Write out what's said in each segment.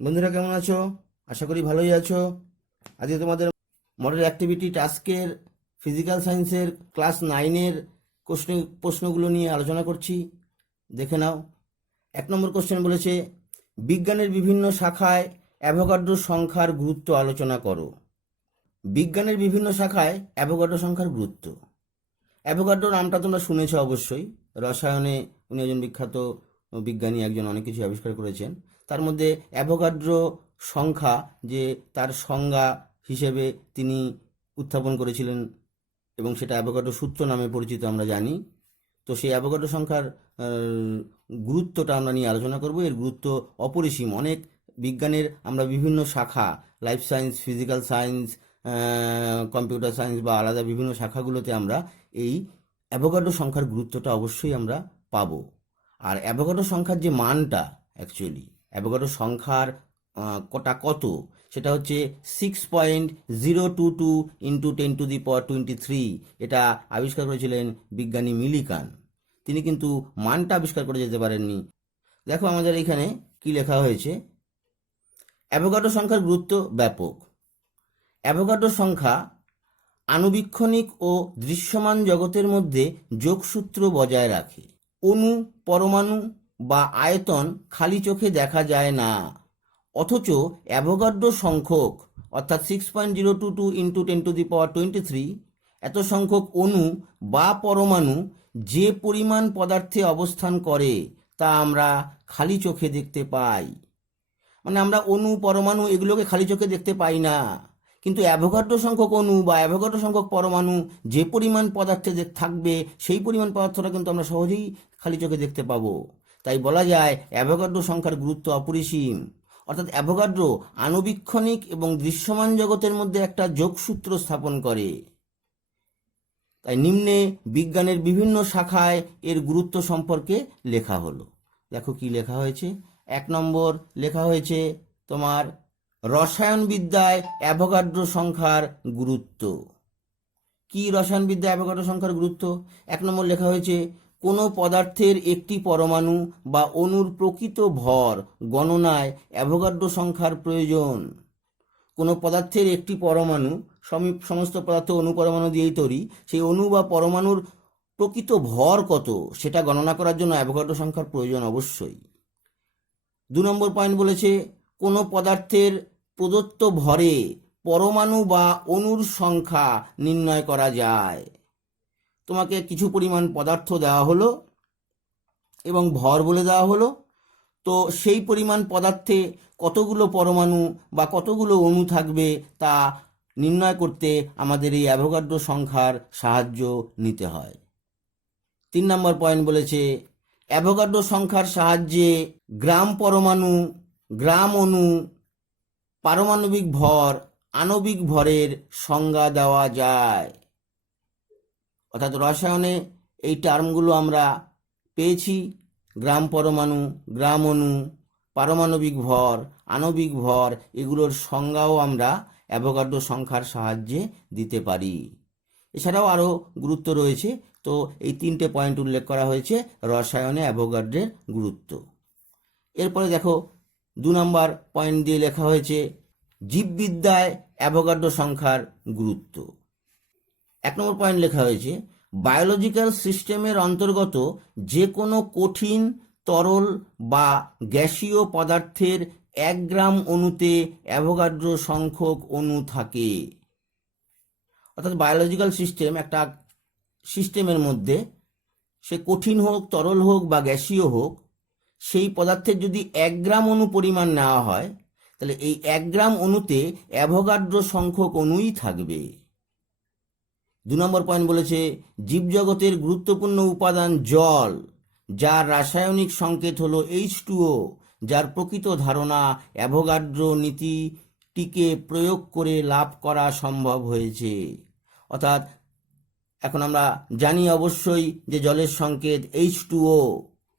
বন্ধুরা কেমন আছো? আশা করি ভালোই আছো। আজকে তোমাদের মডেল অ্যাক্টিভিটি টাস্কের ফিজিক্যাল সায়েন্সের ক্লাস 9-এর প্রশ্নগুলো নিয়ে আলোচনা করছি। দেখে নাও। 1 নম্বর কোশ্চেন বলেছে, বিজ্ঞানের বিভিন্ন শাখায় অ্যাভোগাড্রো সংখ্যার গুরুত্ব আলোচনা করো। বিজ্ঞানের বিভিন্ন শাখায় অ্যাভোগাড্রো সংখ্যার গুরুত্ব। অ্যাভোগাড্রো নামটা তোমরা শুনেছ অবশ্যই। রসায়নে উনি একজন বিখ্যাত বিজ্ঞানী, একজন অনেক কিছু আবিষ্কার করেছেন। তার মধ্যে অ্যাভোগাড্রো সংখ্যা যে তার সংজ্ঞা হিসেবে তিনি উত্থাপন করেছিলেন এবং সেটা অ্যাভোগাড্রো সূত্র নামে পরিচিত আমরা জানি। তো সেই অ্যাভোগাড্রো সংখ্যার গুরুত্বটা আমরা নিয়ে আলোচনা করব। এর গুরুত্ব অপরিসীম। অনেক বিজ্ঞানের আমরা বিভিন্ন শাখা, life science, physical science, computer science বা আলাদা বিভিন্ন শাখাগুলোতে আমরা এই অ্যাভোগাড্রো সংখ্যার গুরুত্বটা অবশ্যই আমরা পাবো। আর অ্যাভোগাড্রো সংখ্যার যে মানটা, অ্যাকচুয়ালি অ্যাভোগাড্রো সংখ্যার কত, সেটা হচ্ছে 6.022 ইন্টু 10⁻23। এটা আবিষ্কার করেছিলেন বিজ্ঞানী মিলিকান। তিনি কিন্তু মানটা আবিষ্কার করে যেতে পারেননি। দেখো আমাদের এখানে কি লেখা হয়েছে। অ্যাভোগাড্রো সংখ্যার গুরুত্ব ব্যাপক। অ্যাভোগাড্রো সংখ্যা আণুবীক্ষণিক ও দৃশ্যমান জগতের মধ্যে যোগসূত্র বজায় রাখে। অণু, পরমাণু বা আয়তন খালি চোখে দেখা যায় না, অথচ অ্যাভোগাড্রো সংখ্যক অর্থাৎ 6.022 ইন্টু 10⁻23 এত সংখ্যক অণু বা পরমাণু যে পরিমাণ পদার্থে অবস্থান করে তা আমরা খালি চোখে দেখতে পাই। মানে আমরা অণু, পরমাণু এগুলোকে খালি চোখে দেখতে পাই না, কিন্তু অ্যাভোগাড্রো সংখ্যক অণু বা অ্যাভোগাড্রো সংখ্যক পরমাণু যে পরিমাণ পদার্থে থাকবে সেই পরিমাণ পদার্থটা কিন্তু আমরা সহজেই খালি চোখে দেখতে পাবো। তাই বলা যায় অ্যাভোগাড্রো সংখ্যার গুরুত্ব অপরিসীম। অর্থাৎ অ্যাভোগাড্রো আণুবীক্ষণিক এবং দৃশ্যমান জগতের মধ্যে একটা যোগসূত্র স্থাপন করে। তাই নিম্নে বিজ্ঞানের বিভিন্ন শাখায় এর গুরুত্ব সম্পর্কে লেখা হলো। দেখো কি লেখা হয়েছে। 1 নম্বর লেখা হয়েছে তোমার রসায়নবিদ্যায় অ্যাভোগাড্রো সংখ্যার গুরুত্ব। কি রসায়নবিদ্যায় অ্যাভোগাড্রো সংখ্যার গুরুত্ব? 1 নম্বর লেখা হয়েছে, কোনো পদার্থের একটি পরমাণু বা অণুর প্রকৃত ভর গণনায় অ্যাভোগাড্রো সংখ্যার প্রয়োজন। কোনো পদার্থের একটি পরমাণু, সমস্ত পদার্থ অণু পরমাণু দিয়েই তৈরি, সেই অণু বা পরমাণুর প্রকৃত ভর কত সেটা গণনা করার জন্য অ্যাভোগাড্রো সংখ্যার প্রয়োজন অবশ্যই। 2 নম্বর পয়েন্ট বলেছে, কোনো পদার্থের প্রদত্ত ভরে পরমাণু বা অণুর সংখ্যা নির্ণয় করা যায়। তোমাকে কিছু পরিমাণ পদার্থ দেওয়া হলো এবং ভর বলে দেওয়া হলো, তো সেই পরিমাণ পদার্থে কতগুলো পরমাণু বা কতগুলো অণু থাকবে তা নির্ণয় করতে আমাদের এই অ্যাভোগাড্রো সংখ্যার সাহায্য নিতে হয়। 3 নম্বর পয়েন্ট বলেছে, অ্যাভোগাড্রো সংখ্যার সাহায্যে গ্রাম পরমাণু, গ্রাম অণু, পারমাণবিক ভর, আণবিক ভরের সংজ্ঞা দেওয়া যায়। অর্থাৎ রসায়নে এই টার্মগুলো আমরা পেয়েছি। গ্রাম পরমাণু, গ্রাম অণু, পারমাণবিক ভর, আণবিক ভর, এগুলোর সংজ্ঞাও আমরা অ্যাভোগাড্রো সংখ্যার সাহায্যে দিতে পারি। এছাড়াও আরও গুরুত্ব রয়েছে। তো এই 3টে পয়েন্ট উল্লেখ করা হয়েছে রসায়নে অ্যাভোগাড্রোর গুরুত্ব। এরপরে দেখো 2 নম্বর পয়েন্ট দিয়ে লেখা হয়েছে জীববিদ্যায় অ্যাভোগাড্রো সংখ্যার গুরুত্ব। 1 নম্বর পয়েন্ট লেখা হয়েছে, বায়োলজিক্যাল সিস্টেমের অন্তর্গত যে কোনো কঠিন, তরল বা গ্যাসীয় পদার্থের 1 গ্রাম অণুতে অ্যাভোগাড্রো সংখ্যক অণু থাকে। অর্থাৎ বায়োলজিক্যাল সিস্টেম একটা সিস্টেমের মধ্যে, সে কঠিন হোক, তরল হোক বা গ্যাসীয় হোক, সেই পদার্থের যদি 1 গ্রাম অণু পরিমাণ নেওয়া হয় তাহলে এই 1 গ্রাম অণুতে অ্যাভোগাড্রো সংখ্যক অণুই থাকবে। 2 নম্বর পয়েন্ট বলেছে, জীবজগতের গুরুত্বপূর্ণ উপাদান জল, যার রাসায়নিক সংকেত হলো H2O, যার প্রকৃত ধারণা অ্যাভোগাড্রো নীতিটিকে প্রয়োগ করে লাভ করা সম্ভব হয়েছে। অর্থাৎ এখন আমরা জানি অবশ্যই যে জলের সংকেত H2O,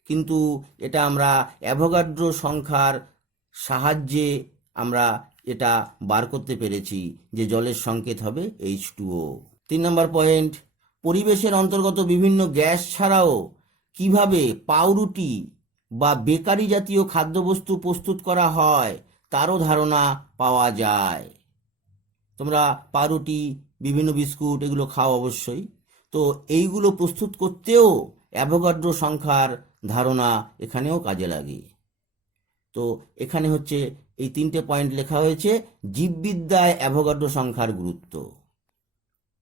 কিন্তু এটা আমরা অ্যাভোগাড্রো সংখ্যার সাহায্যে আমরা এটা বার করতে পেরেছি যে জলের সংকেত হবে H2O। 3 নম্বর পয়েন্ট, পরিবেশের অন্তর্গত বিভিন্ন গ্যাস ছাড়াও কিভাবে পাউরুটি বা বেকারি জাতীয় খাদ্যবস্তু প্রস্তুত করা হয় তারও ধারণা পাওয়া যায়। তোমরা পাউরুটি, বিভিন্ন বিস্কুট এগুলো খাও অবশ্যই। তো এইগুলো প্রস্তুত করতেও অ্যাভোগাড্রো সংখ্যার ধারণা এখানেও কাজে লাগে। তো এখানে হচ্ছে এই 3টে পয়েন্ট লেখা হয়েছে। জীববিদ্যায় অ্যাভোগাড্রো সংখ্যার গুরুত্ব,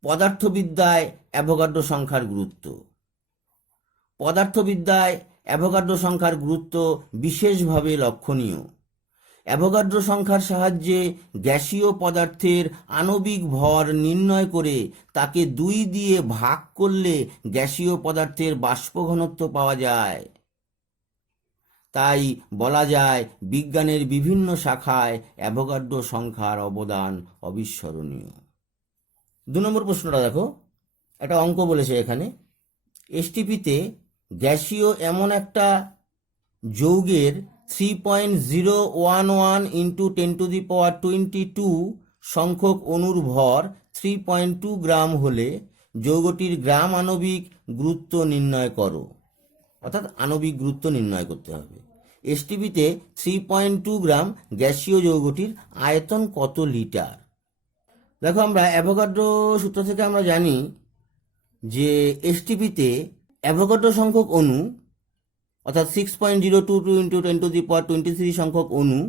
পদার্থবিদ্যায় অ্যাভোগাড্রো সংখ্যার গুরুত্ব। পদার্থবিদ্যায় অ্যাভোগাড্রো সংখ্যার গুরুত্ব বিশেষভাবে লক্ষণীয়। অ্যাভোগাড্রো সংখ্যার সাহায্যে গ্যাসীয় পদার্থের আণবিক ভর নির্ণয় করে তাকে 2 দিয়ে ভাগ করলে গ্যাসীয় পদার্থের বাষ্প ঘনত্ব পাওয়া যায়। তাই বলা যায় বিজ্ঞানের বিভিন্ন শাখায় অ্যাভোগাড্রো সংখ্যার অবদান অবিস্মরণীয়। 2 নম্বর প্রশ্নটা দেখো, একটা অঙ্ক বলেছে এখানে। এসটিপিতে গ্যাসীয় এমন একটা যৌগের 3.011 ইন্টু 10⁻22 সংখ্যক অণুর ভর 3.2 গ্রাম হলে যৌগটির গ্রাম আণবিক গুরুত্ব নির্ণয় করো। অর্থাৎ আণবিক গুরুত্ব নির্ণয় করতে হবে। এসটিপিতে 3.2 গ্রাম গ্যাসীয় যৌগটির আয়তন কত লিটার? দেখো, আমরা অ্যাভোগাড্রো সূত্র থেকে আমরা জানি যে এসটিপিতে অ্যাভোগাড্রো সংখ্যক অণু, অর্থাৎ 6.022 ইন্টু 10⁻23 সংখ্যক অণু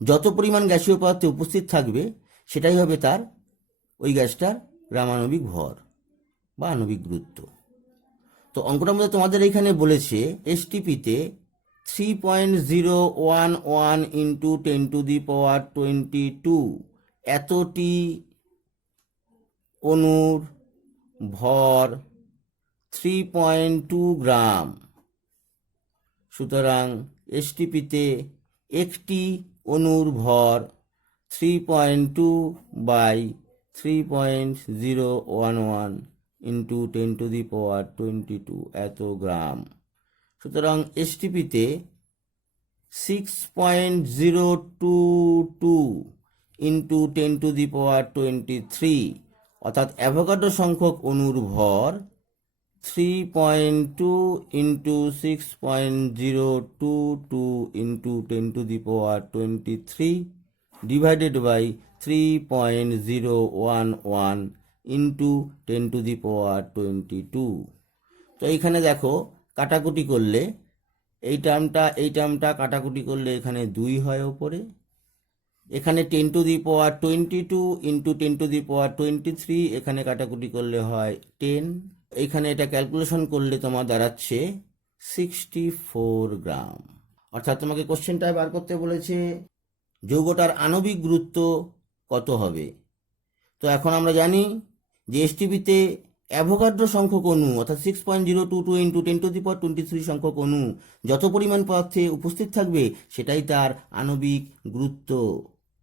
যত পরিমাণ গ্যাসীয় পদার্থে উপস্থিত থাকবে সেটাই হবে তার, ওই গ্যাসটার গ্রামাণবিক ভর বা আণবিক গুরুত্ব। তো অঙ্কটার মধ্যে তোমাদের এখানে বলেছে এসটিপিতে 3.011 ইন্টু 10⁻22 এতটি অণুর ভর 3.2 গ্রাম। সুতরাং এসটিপিতে একটি অণুর ভর 3.2 বাই 3.011 ইন্টু 10⁻22 এত গ্রাম। সুতরাং এসটিপিতে 6.022 ইন্টু 10⁻23 অর্থাৎ অ্যাভোগাড্রো সংখ্যক অণুর ভর 3.2 into 6.022 into 10⁻23 divided by 3.011 into 10⁻22। তো এইখানে দেখো, কাটাকুটি করলে এই টার্মটা কাটাকুটি করলে এখানে 2 হয় ওপরে, এখানে 10⁻22 ইন্টু 10⁻23 এখানে কাটাকুটি করলে হয় 10। এইখানে এটা ক্যালকুলেশন করলে তোমার দাঁড়াচ্ছে 64 গ্রাম। অর্থাৎ তোমাকে কোশ্চেনটায় বার করতে বলেছে যৌগটার আণবিক গুরুত্ব কত হবে। তো এখন আমরা জানি যে এসটিপিতে অ্যাভোগাড্রো সংখ্যক অণু, অর্থাৎ 6.022 ইন্টু 10⁻23 সংখ্যক অণু যত পরিমাণ পদার্থে উপস্থিত থাকবে সেটাই তার আণবিক গুরুত্ব।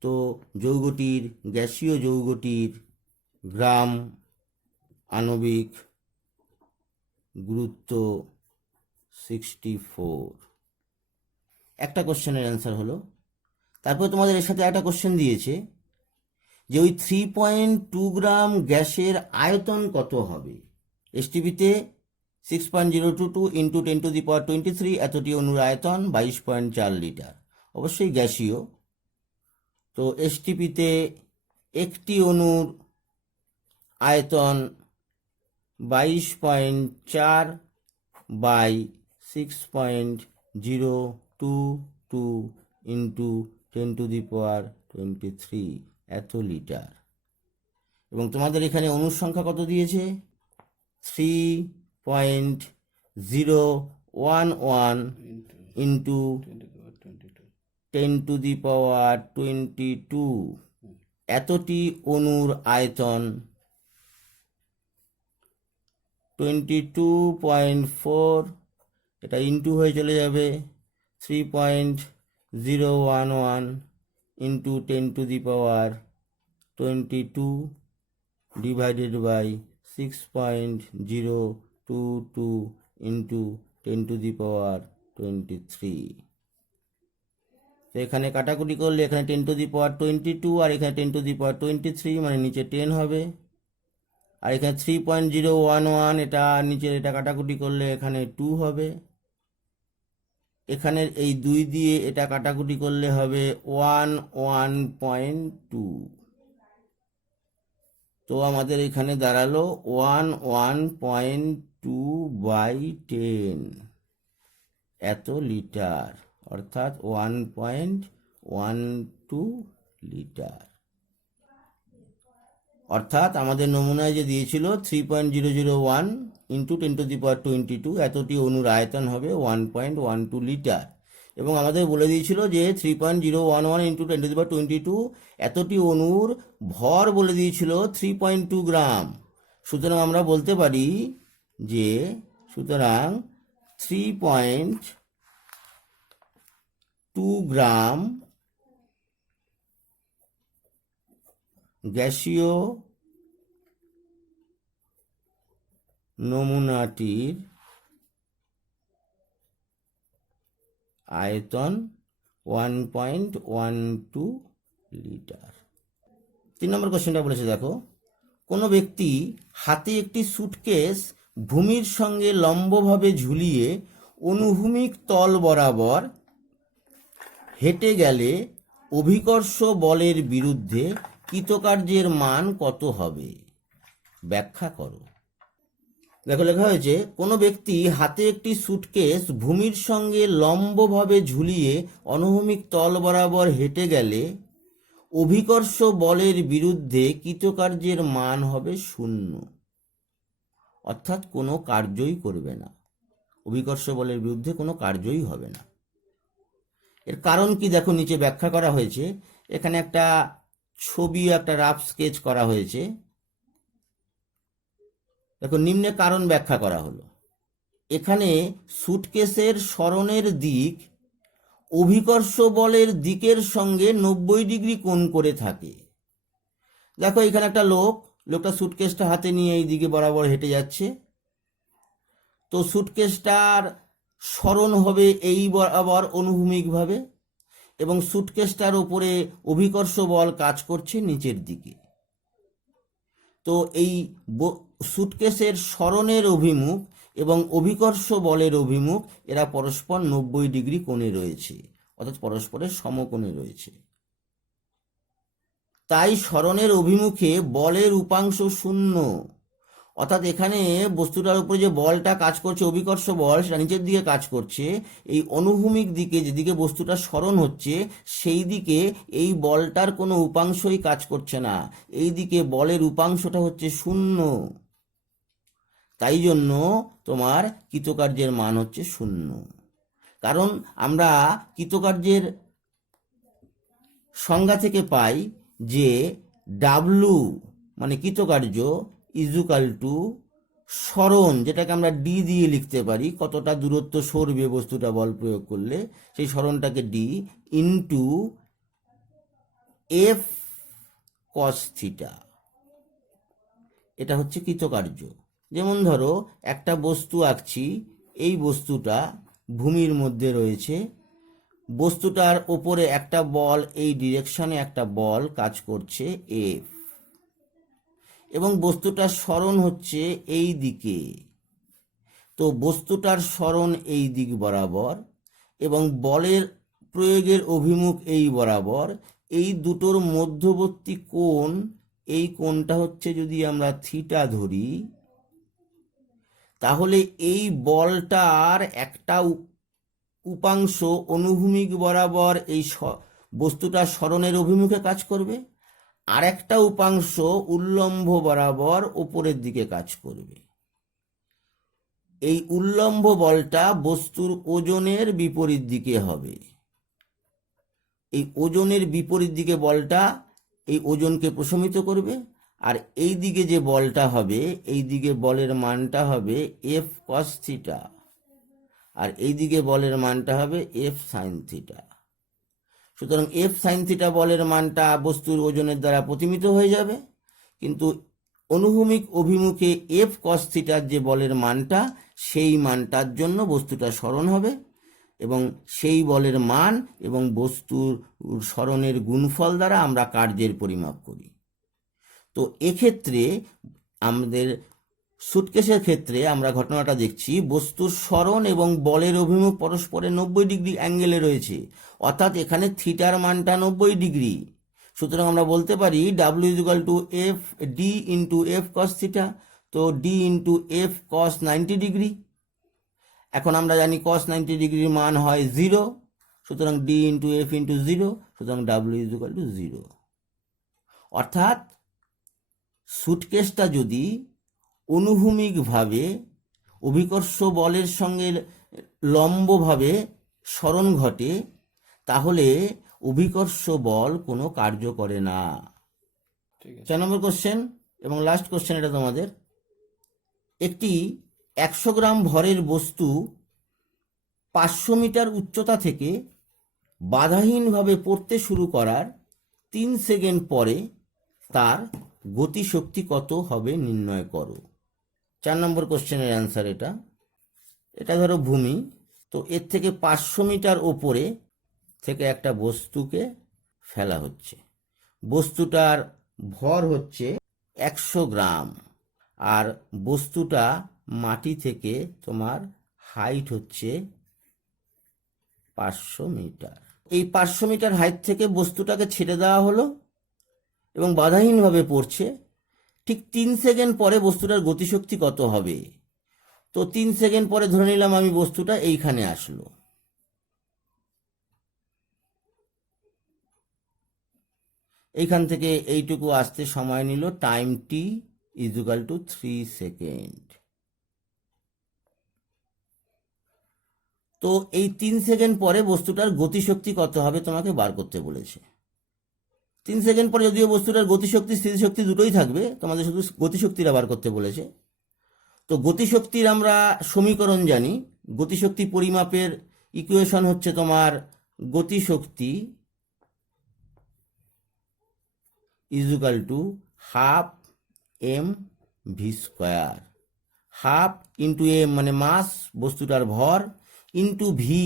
তো যৌগটির, গ্যাসীয় যৌগটির গ্রাম আণবিক গুরুত্ব 64। একটা কোশ্চেনের অ্যান্সার হলো। তারপর তোমাদের এর সাথে একটা কোশ্চেন দিয়েছে যে ওই 3.2 গ্রাম গ্যাসের আয়তন কত হবে। এসটিপিতে 6.022 ইন্টু 10⁻23 এতটি অণুর আয়তন 22.4 লিটার, অবশ্যই গ্যাসীয়। তো এসটিপিতে একটি অণুর আয়তন 22.4 বাই 6.022 ইন্টু 10⁻23 এত লিটার। এবং তোমাদের এখানে অণুর সংখ্যা কত দিয়েছে? 3.011 ইন্টু 10⁻22 এতটি অণুর আয়তন 22.4, এটা ইন্টু হয়ে চলে যাবে 3.011 ইন্টু 10⁻22 ডিভাইডেড বাই 6.022 ইন্টু 10⁻23। তো এখানে কাটাকুটি করলে এখানে 10⁻22 আর এখানে 10⁻23, মানে নিচে 10 হবে। আর এখানে 3.011 এটা নিচে, এটা কাটাকুটি করলে এখানে 2 হবে। এখানের এই 2 দিয়ে এটা কাটাকুটি করলে হবে 1.2। তো আমাদের এখানে দাঁড়ালো 1.2/10 এত লিটার, অর্থাৎ 1.12 লিটার। অর্থাৎ আমাদের নমুনায় যে দিয়েছিল 3.001 ইন্টু 10^22 এতটি অণুর আয়তন হবে 1.12 লিটার, এবং আমাদের বলে দিয়েছিল যে 3.011 ইন্টু 10^22 এতটি অণুর ভর বলে দিয়েছিল 3.2 গ্রাম। সুতরাং আমরা বলতে পারি যে 3.2 গ্রাম গ্যাসীয় নমুনাটির আয়তন 1.12 লিটার। 3 নম্বর কোশ্চেনটা বলেছে, দেখো, কোনো ব্যক্তি হাতে একটি সুটকেস ভূমির সঙ্গে লম্বভাবে ঝুলিয়ে অনুভূমিক তল বরাবর হেঁটে গেলে অভিকর্ষ বলের বিরুদ্ধে কৃতকার্যের মান কত হবে? ব্যাখ্যা করো। দেখো, লেখা হয়েছে, কোনো ব্যক্তি হাতে একটি সুটকেস ভূমির সঙ্গে লম্বভাবে ঝুলিয়ে অনুভূমিক তল বরাবর হেঁটে গেলে অভিকর্ষ বলের বিরুদ্ধে কৃতকার্যের মান হবে 0, অর্থাৎ কোনো কার্যই করবে না, অভিকর্ষ বলের বিরুদ্ধে কোনো কার্যই হবে না। এর কারণ কি দেখো, নিচে ব্যাখ্যা করা হয়েছে। এখানে একটা ছবি, একটা রাফ স্কেচ করা হয়েছে। দেখো, নিম্নে কারণ ব্যাখ্যা করা হলো। এখানে সুটকেসের সরণের দিক অভিকর্ষ বলের দিকের সঙ্গে 90 ডিগ্রি কোণ করে থাকে। দেখো, এখানে একটা লোকটা সুটকেসটা হাতে নিয়ে এই দিকে বরাবর হেঁটে যাচ্ছে। তো সুটকেসটার সরণ হবে এই বরাবর অনুভূমিকভাবে, এবং সুটকেসটার উপরে অভিকর্ষ বল কাজ করছে নিচের দিকে। তো এই সুটকেসের সরণের অভিমুখ এবং অভিকর্ষ বলের অভিমুখ এরা পরস্পর 90 ডিগ্রি কোণে রয়েছে, অর্থাৎ পরস্পরের সমকোণে রয়েছে। তাই সরণের অভিমুখে বলের উপাংশ 0, অর্থাৎ এখানে বস্তুটার উপরে যে বলটা কাজ করছে, অভিকর্ষ বল, সেটা নিচের দিকে কাজ করছে। এই অনুভূমিক দিকে, যেদিকে বস্তুটা সরণ হচ্ছে, সেই দিকে এই বলটার কোনো উপাংশই কাজ করছে না, এই দিকে বলের উপাংশটা হচ্ছে 0। তাই জন্য তোমার কৃতকার্যের মান হচ্ছে 0। কারণ আমরা কৃতকার্যের সংজ্ঞা থেকে পাই যে ডাব্লু মানে কৃতকার্য ইজুকাল টু সরণ, যেটাকে আমরা ডি দিয়ে লিখতে পারি, কতটা দূরত্ব সরবে বস্তুটা বল প্রয়োগ করলে, সেই সরণটাকে D into F cos theta. এটা হচ্ছে কৃতকার্য। যেমন ধরো, একটা বস্তু আঁকছি, এই বস্তুটা ভূমির মধ্যে রয়েছে, বস্তুটার ওপরে একটা বল, এই ডিরেকশনে একটা বল কাজ করছে এফ, এবং বস্তুটার সরণ হচ্ছে এই দিকে। তো বস্তুটার সরণ এই দিক বরাবর এবং বলের প্রয়োগের অভিমুখ এই বরাবর, এই দুটোর মধ্যবর্তী কোণ, এই কোণটা হচ্ছে যদি আমরা থিটা ধরি, তাহলে এই বলটার একটা উপাংশ অনুভূমিক বরাবর এই বস্তুটার সরণের অভিমুখে কাজ করবে, আর একটা উপাংশ উল্লম্ব বরাবর উপরের দিকে কাজ করবে। এই উল্লম্ব বলটা বস্তুর ওজনের বিপরীত দিকে হবে। এই ওজনের বিপরীত দিকে বলটা এই ওজনকে প্রশমিত করবে, আর এই দিকে যে বলটা হবে, এই দিকে বলের মানটা হবে এফ কস থিটা, আর এই দিকে বলের মানটা হবে এফ সাইন থিটা। সুতরাং এফ সাইন থিটা বলের মানটা বস্তুর ওজনের দ্বারা প্রতিমিত হয়ে যাবে, কিন্তু অনুভূমিক অভিমুখে এফ কস থিটার যে বলের মানটা, সেই মানটার জন্য বস্তুটা সরণ হবে, এবং সেই বলের মান এবং বস্তুর সরণের গুণফল দ্বারা আমরা কার্যের পরিমাপ করি। তো এক্ষেত্রে আমাদের সুটকেসের ক্ষেত্রে আমরা ঘটনাটা দেখছি, বস্তুর সরণ এবং বলের অভিমুখ পরস্পরের 90 ডিগ্রি অ্যাঙ্গেলে রয়েছে, অর্থাৎ এখানে থিটার মানটা 90 ডিগ্রি। সুতরাং আমরা বলতে পারি W equal to F D into F cos theta, তো D into F cos 90 degree. এখন আমরা জানি কস 90 ডিগ্রির মান হয় 0, সুতরাং ডি ইন্টু এফ ইন্টু 0, সুতরাং ডাব্লিউ ইজুকাল টু 0। অর্থাৎ সুটকেসটা যদি অনুভূমিকভাবে অভিকর্ষ বলের সঙ্গে লম্বভাবে সরণ ঘটে, তাহলে অভিকর্ষ বল কোনো কার্য করে না। 4 নম্বর কোশ্চেন এবং লাস্ট কোশ্চেন এটা তোমাদের। একটি 100 গ্রাম ভরের বস্তু 500 মিটার উচ্চতা থেকে বাধাহীনভাবে পড়তে শুরু করার 3 সেকেন্ড পরে তার গতিশক্তি কত হবে নির্ণয় করো। 4 নম্বর কোশ্চেনের অ্যান্সার এটা। এটা ধরো ভূমি, তো এর থেকে 500 মিটার ওপরে থেকে একটা বস্তুকে ফেলা হচ্ছে। বস্তুটার ভর হচ্ছে 100 গ্রাম, আর বস্তুটা মাটি থেকে তোমার হাইট হচ্ছে 500 মিটার। এই 500 মিটার হাইট থেকে বস্তুটাকে ছেড়ে দেওয়া হলো এবং বাধাহীনভাবে পড়ছে। ঠিক 3 সেকেন্ড পরে বস্তুটার গতিশক্তি কত হবে? তো 3 সেকেন্ড পরে ধরে নিলাম আমি বস্তুটা এইখানে আসলো। এইখান থেকে এইটুকু আসতে সময় নিল time T equal to 3 second. তো এই 3 সেকেন্ড পরে বস্তুটার গতিশক্তি কত হবে তোমাকে বার করতে বলেছে। 3 সেকেন্ড পরে যদিও বস্তুটার গতিশক্তি স্থিতিশক্তি দুটোই থাকবে, তোমাদের শুধু গতিশক্তিটা বার করতে বলেছে। তো গতিশক্তির আমরা সমীকরণ জানি। গতিশক্তি পরিমাপের ইকুয়েশন হচ্ছে তোমার গতিশক্তি equal to half m v square. Half into m মানে মাস, বস্তুটার ভর, ইন্টু ভি,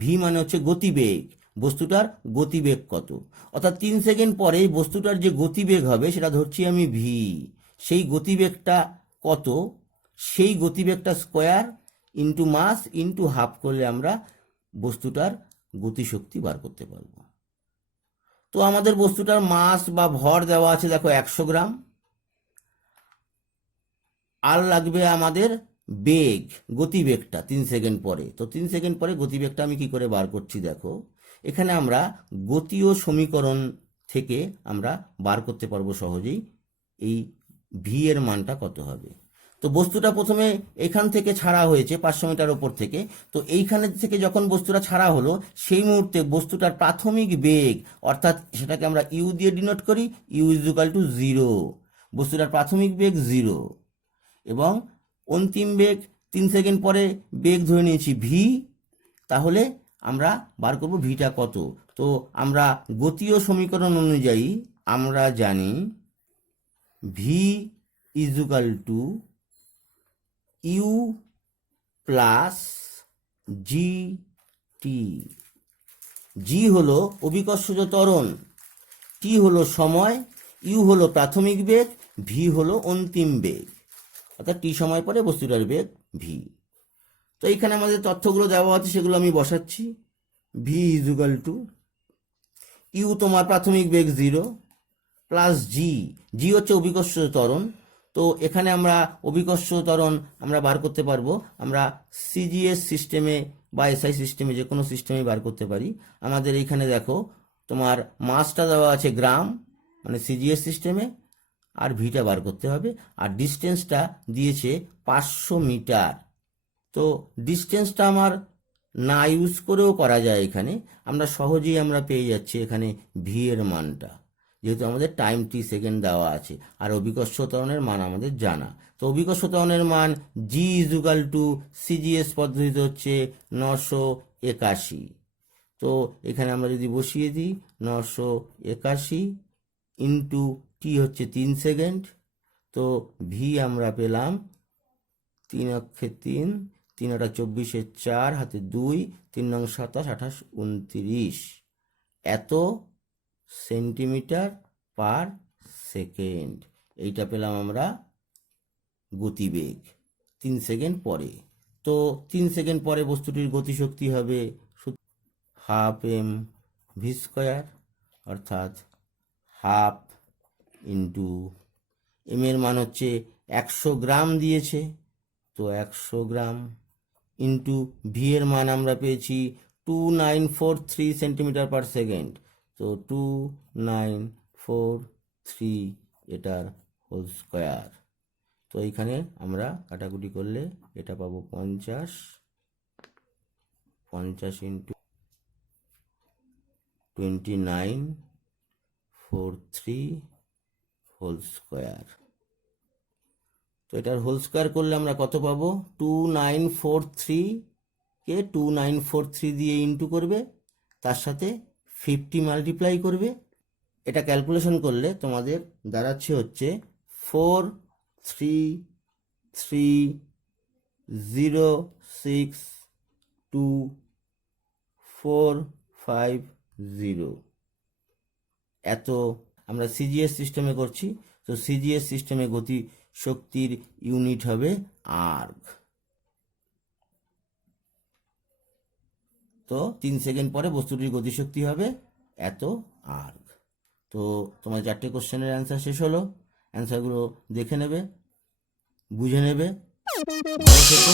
ভি মানে হচ্ছে গতিবেগ, বস্তুটার গতিবেগ কত। অর্থাৎ 3 সেকেন্ড পরে বস্তুটার যে গতিবেগ হবে সেটা ধরছি আমি ভি। সেই গতিবেগটা কত, সেই গতিবেগটা square into mass into half করলে আমরা বস্তুটার গতিশক্তি বার করতে পারবো। তো আমাদের বস্তুটার মাস বা ভর দেওয়া আছে দেখো 100 গ্রাম, আর লাগবে আমাদের বেগ, গতিবেগটা 3 সেকেন্ড পরে। তো 3 সেকেন্ড পরে গতিবেগটা আমি কি করে বার করছি দেখো, এখানে আমরা গতীয় সমীকরণ থেকে আমরা বার করতে পারবো সহজেই এই ভি এর মানটা কত হবে। তো বস্তুটা প্রথমে এখান থেকে ছাড়া হয়েছে 500 মিটার ওপর থেকে, তো এইখানে থেকে যখন বস্তুটা ছাড়া হলো সেই মুহূর্তে বস্তুটার প্রাথমিক বেগ, অর্থাৎ সেটাকে আমরা ইউ দিয়ে ডিনোট করি, ইউ ইজুকাল টু 0। বস্তুটার প্রাথমিক বেগ 0 এবং অন্তিম বেগ 3 সেকেন্ড পরে বেগ ধরে নিয়েছি ভি। তাহলে আমরা বার করব ভিটা কত। তো আমরা গতীয় সমীকরণ অনুযায়ী আমরা জানি V equal to U plus G T. G হলো অভিকর্ষজ ত্বরণ, টি হলো সময়, ইউ হলো প্রাথমিক বেগ, ভি হলো অন্তিম বেগ, অর্থাৎ টি সময় পরে বস্তুটার বেগ ভি। তো এইখানে আমাদের তথ্যগুলো দেওয়া আছে সেগুলো আমি বসাচ্ছি। ভি ইজুকাল টু ইউ তোমার প্রাথমিক বেগ 0 প্লাস জি, জি হচ্ছে অভিকর্ষ ত্বরণ। তো এখানে আমরা অভিকর্ষ ত্বরণ আমরা বার করতে পারবো, আমরা সিজিএস সিস্টেমে বা এসআই সিস্টেমে যে কোনো সিস্টেমে বার করতে পারি। আমাদের এইখানে দেখো তোমার মাসটা দেওয়া আছে গ্রাম, মানে সিজিএস সিস্টেমে, আর ভিটা বার করতে হবে, আর ডিস্টেন্সটা দিয়েছে 500 মিটার। তো ডিস্টেন্সটা আমার না ইউজ করেও করা যায়, এখানে আমরা সহজেই আমরা পেয়ে যাচ্ছি এখানে ভি এর মানটা, যেহেতু আমাদের টাইম টি সেকেন্ড দেওয়া আছে আর অভিকর্ষ ত্বরণের মান আমাদের জানা। তো অভিকর্ষ ত্বরণের মান জি ইজুকাল টু সিজিএস পদ্ধতিতে হচ্ছে 981। তো এখানে আমরা যদি বসিয়ে দিই 981 ইন্টু টি হচ্ছে 3 সেকেন্ড, তো ভি আমরা পেলাম 3 অক্ষে 3, 3 আটা 24, 4 হাতে 2, 3 নং 27, 28, 29 এত সেন্টিমিটার পার সেকেন্ড। এইটা পেলাম আমরা গতিবেগ 3 সেকেন্ড পরে। তো 3 সেকেন্ড পরে বস্তুটির গতিশক্তি হবে হাফ এম ভি স্কোয়ার, অর্থাৎ হাফ ইন্টু এম এর মান হচ্ছে 100 গ্রাম দিয়েছে, তো 100 গ্রাম ইন্টু ভি এর মান আমরা পেয়েছি 2943 সেন্টিমিটার পার সেকেন্ড, তো 2943 এটার হোল স্কোয়ার। তো এইখানে আমরা কাটাকুটি করলে এটা পাবো 50 ইন্টু 2943 হোল স্কোয়ার। তো এটার হোল স্কোয়ার করলে আমরা কত পাবো? 2943কে 2943 দিয়ে ইন্টু করবে, তার সাথে 50 মাল্টিপ্লাই করবে। এটা ক্যালকুলেশন করলে তোমাদের দাঁড়াচ্ছে হচ্ছে 433062450। এত আমরা সিজিএস সিস্টেমে করছি, তো সিজিএস সিস্টেমে গতি শক্তির ইউনিট হবে আর্গ। তো 3 সেকেন্ড পরে বস্তুটির গতিশক্তি হবে এত আর্গ। তো তোমার 4টে কোশ্চেনের অ্যান্সার শেষ হলো। অ্যান্সারগুলো দেখে নেবে, বুঝে নেবে। ভালো থেকো।